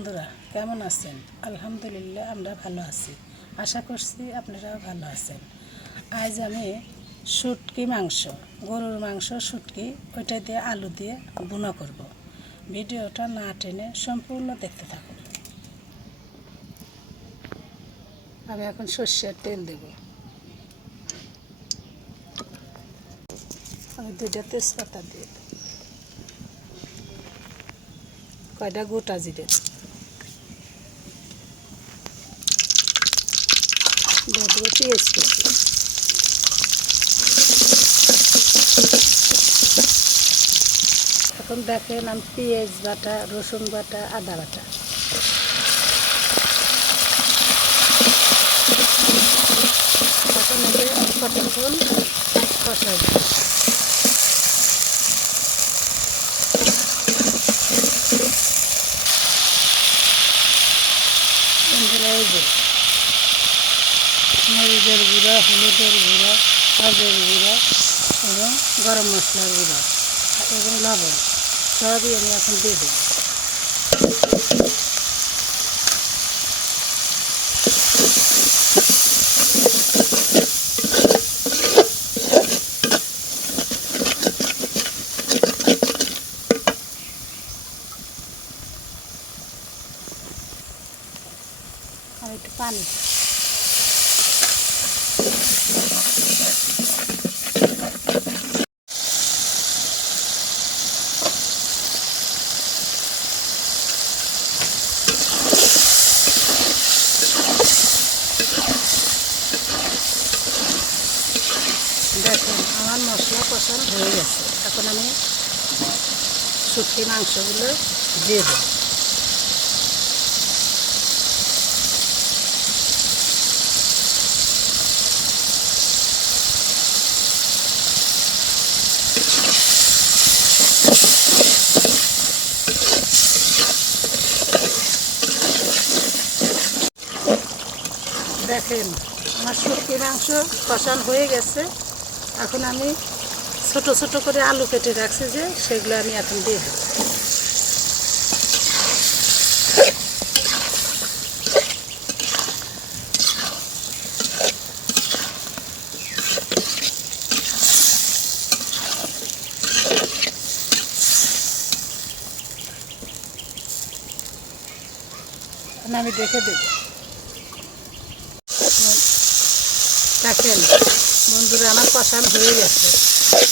বন্ধুরা, কেমন আছেন? আলহামদুলিল্লাহ, আমরা ভালো আছি। আশা করছি আপনারাও ভালো আছেন। আজ আমি শুটকি মাংস, গরুর মাংস শুটকি, ওইটা দিয়ে আলু দিয়ে বুনা করব। ভিডিওটা না টেনে সম্পূর্ণ দেখতে থাকুন। আমি এখন সর্ষের তেল দেব। আমি দুইটা তেজপাতা দিয়ে কয়টা গোটা জিরে দিয়ে দেবো পেঁয়াজ কুচি এখন দেখেন আমি পেঁয়াজ বাটা, রসুন বাটা, আদা বাটা। এখন এতে কতক্ষণ কষাবো বন্ধুরা এই যে মরিচের গুঁড়ো, হলুদের গুঁড়ো হলদের গুঁড়ো এবং গরম মশলার গুঁড়ো। এবং লবণ। সবই আমি এখন দিয়ে দেবো। আর একটু পানি। দেখুন আমার মশলা কষানো হয়ে গেছে। এখন আমি শুটকি মাংসগুলো দিয়ে দেবো। দেখেন, আমার শুটকি মাংস কষান হয়ে গেছে। এখন আমি ছোট ছোট করে আলু কেটে রাখছি যে সেগুলো আমি এখন দিয়ে আমি দেখে দেবো। দেখেন বন্ধুরা আমার কষান হয়ে গেছে।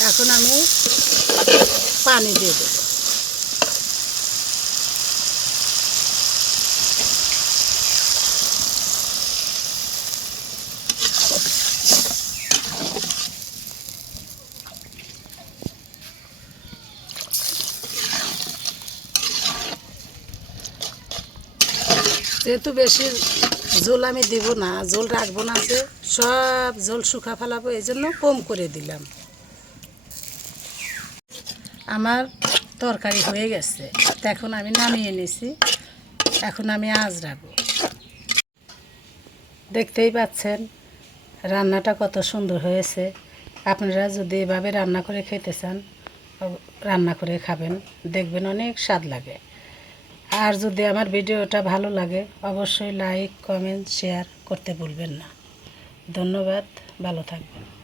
এখন আমি পানি দিয়ে দেব। যেহেতু বেশি জল আমি দিব না, জল রাখব না যে, সব জল শুকা ফেলাবো, এই জন্য কম করে দিলাম। আমার তরকারি হয়ে গেছে এখন আমি নামিয়ে নিছি, এখন আমি আজ রাখব। দেখতেই পাচ্ছেন, রান্নাটা কত সুন্দর হয়েছে। আপনারা যদি এভাবে রান্না করে খেতে চান, রান্না করে খাবেন, দেখবেন অনেক স্বাদ লাগে। আর যদি আমার ভিডিওটা ভালো লাগে, অবশ্যই লাইক কমেন্ট শেয়ার করতে ভুলবেন না। ধন্যবাদ, ভালো থাকবেন।